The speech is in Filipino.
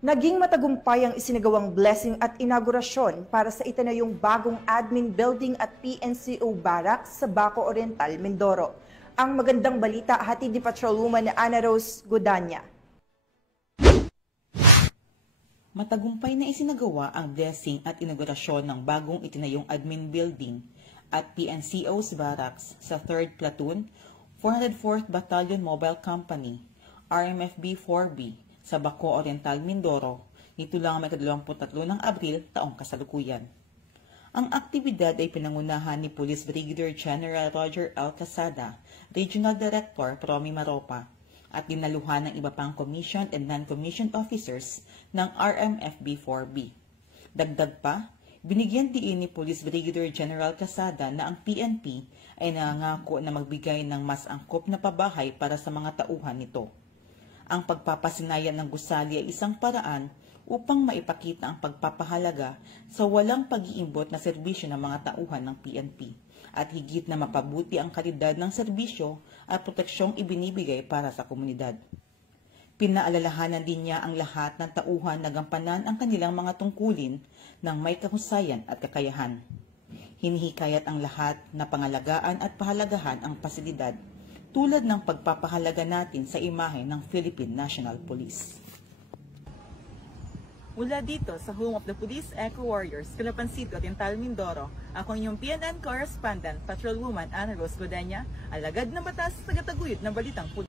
Naging matagumpay ang isinagawang blessing at inaugurasyon para sa itinayong bagong admin building at PNCO Barracks sa Baco Oriental, Mindoro. Ang magandang balita hatid ni Patrolwoman na Ana Rose Godanya. Matagumpay na isinagawa ang blessing at inaugurasyon ng bagong itinayong admin building at PNCO's Barracks sa 3rd Platoon, 404th Battalion Mobile Company, RMFB 4B, sa Baco Oriental, Mindoro, nito lang may 23 ng Abril taong kasalukuyan. Ang aktibidad ay pinangunahan ni Police Brigadier General Roger L. Casada, Regional Director Promi Maropa, at dinaluhan ng iba pang commissioned and non-commissioned officers ng RMFB 4B. Dagdag pa, binigyan diin ni Police Brigadier General Casada na ang PNP ay nangako na magbigay ng mas angkop na pabahay para sa mga tauhan nito. Ang pagpapasinayan ng gusali ay isang paraan upang maipakita ang pagpapahalaga sa walang pag-iimbot na serbisyo ng mga tauhan ng PNP at higit na mapabuti ang kalidad ng serbisyo at proteksyong ibinibigay para sa komunidad. Pinaalalahanan din niya ang lahat ng tauhan na gampanan ang kanilang mga tungkulin ng may kahusayan at kakayahan. Hinihikayat ang lahat na pangalagaan at pahalagahan ang pasilidad tulad ng pagpapahalaga natin sa imahe ng Philippine National Police. Mula dito sa Home of the Police Eco Warriors, Calapancito, Oriental, Mindoro, ako inyong PNN Correspondent, Patrolwoman Ana Rose Godanya, alagad ng batas, tagataguyod ng Balitang Pulis.